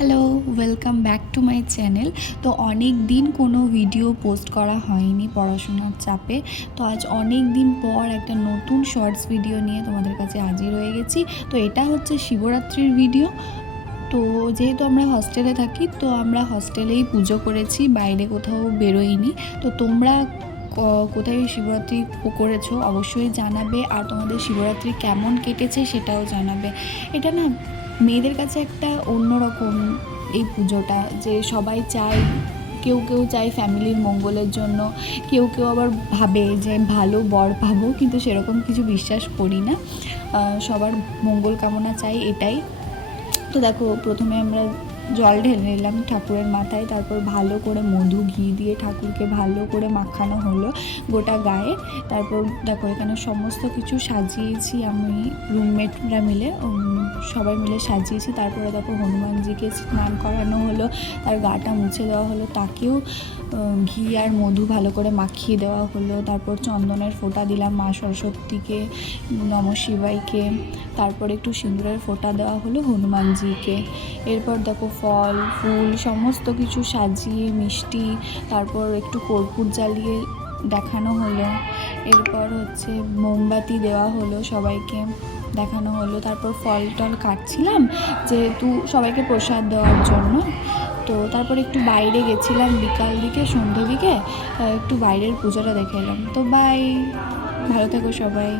Hello, welcome back to my channel. তো অনেক দিন কোনো ভিডিও পোস্ট করা হয়নি পড়াশোনার চাপে। তো আজ অনেক দিন পর একটা নতুন শর্টস ভিডিও নিয়ে তোমাদের কাছে হাজির হয়ে গেছি। তো এটা হচ্ছে শিবরাত্রির ভিডিও। তো যেহেতু আমরা হস্টেলে থাকি, তো আমরা হস্টেলেই পুজো করেছি, বাইরে কোথাও বেরোইনি। তো তোমরা কোথায় শিবরাত্রি করেছো অবশ্যই জানাবে, আর তোমাদের শিবরাত্রি কেমন কেটেছে সেটাও জানাবে। এটা না মেয়েদের কাছে একটা অন্যরকম এই পুজোটা, যে সবাই চায়, কেউ কেউ চায় ফ্যামিলির মঙ্গলের জন্য, কেউ কেউ আবার ভাবে যে ভালো বর পাবো, কিন্তু সেরকম কিছু বিশ্বাস করি না। সবার মঙ্গল কামনা চাই, এটাই। তো দেখো, প্রথমে আমরা জল ঢেলে নিলাম ঠাকুরের মাথায়, তারপর ভালো করে মধু ঘি দিয়ে ঠাকুরকে ভালো করে মাখানো হলো গোটা গায়ে। তারপর দেখো এখানে সমস্ত কিছু সাজিয়েছি আমি, রুমমেটরা মিলে সবাই মিলে সাজিয়েছি। তারপরে দেখো হনুমানজিকে স্নান করানো হলো, তার গাটা মুছে দেওয়া হলো, তাকেও ঘি আর মধু ভালো করে মাখিয়ে দেওয়া হলো। তারপর চন্দনের ফোঁটা দিলাম মা সরস্বতীকে, নমঃ শিবাইকে। তারপর একটু সিঁদুরের ফোঁটা দেওয়া হলো হনুমানজিকে। এরপর দেখো ফল ফুল সমস্ত কিছু সাজিয়ে, মিষ্টি, তারপর একটু কর্পূর জ্বালিয়ে দেখানো হলো। এরপর হচ্ছে মোমবাতি দেওয়া হলো, সবাইকে দেখানো হলো। তারপর ফল টল কাটছিলাম যেহেতু সবাইকে প্রসাদ দেওয়ার জন্য। তো তারপর একটু বাইরে গেছিলাম বিকাল দিকে, সন্ধ্যে দিকে একটু বাইরের পুজোটা দেখে এলাম। তো বাই, ভালো থেকো সবাই।